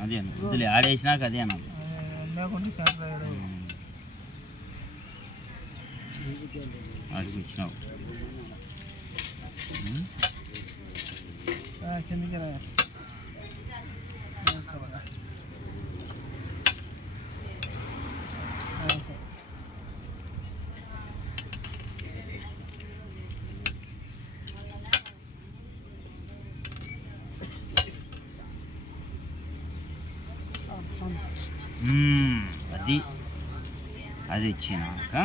అదేను వదిలే ఆడేసినాక అదేనా వాడికి వచ్చినావు కిందికి అది ఇచ్చినాక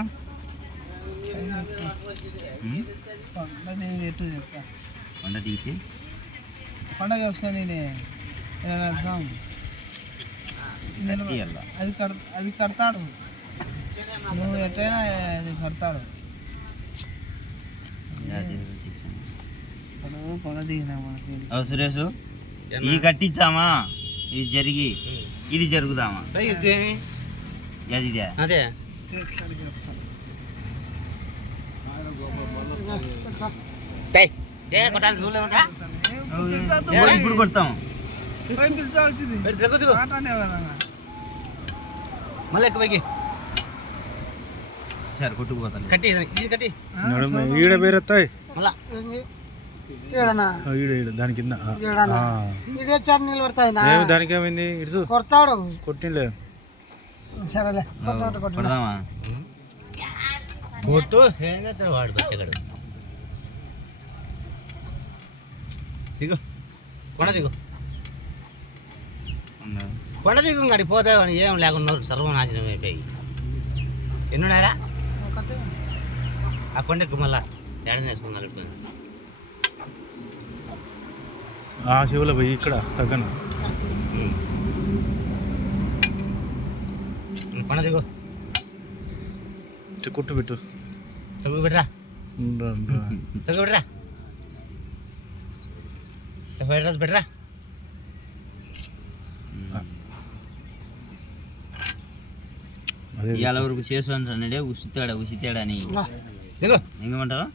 కొండ దిగితే పండగ చేసుకొని అది కడతాడు నువ్వు ఎట్టయినా అది కడతాడు కొండ దిగినా మనకి సురేష్ ఇది కట్టించామా ఇది జరిగి ఇది జరుగుదామా అదే అదే ఇప్పుడు కొడతాము మళ్ళీ ఎక్కువకి సరే కొట్టుకుపోతాను కట్టి ఇది కట్టి ఈడ బేరత్తాయి మళ్ళా ఈడ దాని కింద నిలబడతాయి దానికి ఏమైంది ఇటు కొడతాడు కొట్టిలే సరేలే కొడదామా కొట్టు ఏం చేస్తాడు వాడు బచ్చగాడు దిగు కొండ దిగు గడి పోతే ఏం లేకుండా సర్వనాశనం అయిపోయి ఎన్నున్నారా ఆ కొండకు మళ్ళా ఏడాది వేసుకున్నారు ఆ శివుల పోయి ఇక్కడ తగ్గను కొండ దిగు కొట్టు పెట్టు తగ్గు పెట్టరా పెట్టరా ఇవాళ వరకు చేసు అంటాడే ఉసితాడని ఇంకమంటావా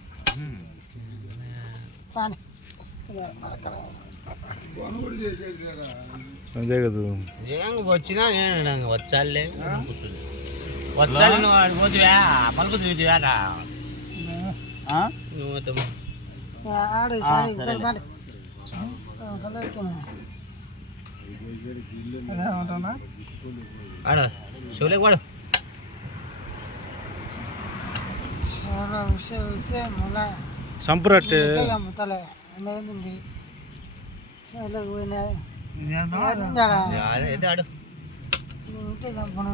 అదే కదా వచ్చినా నేను వచ్చాలే వచ్చాలి నువ్వు పోతువా పలుకుతు వేట ఆడ షోలేకి వాడు సంపురట్టే ఆడు చంపను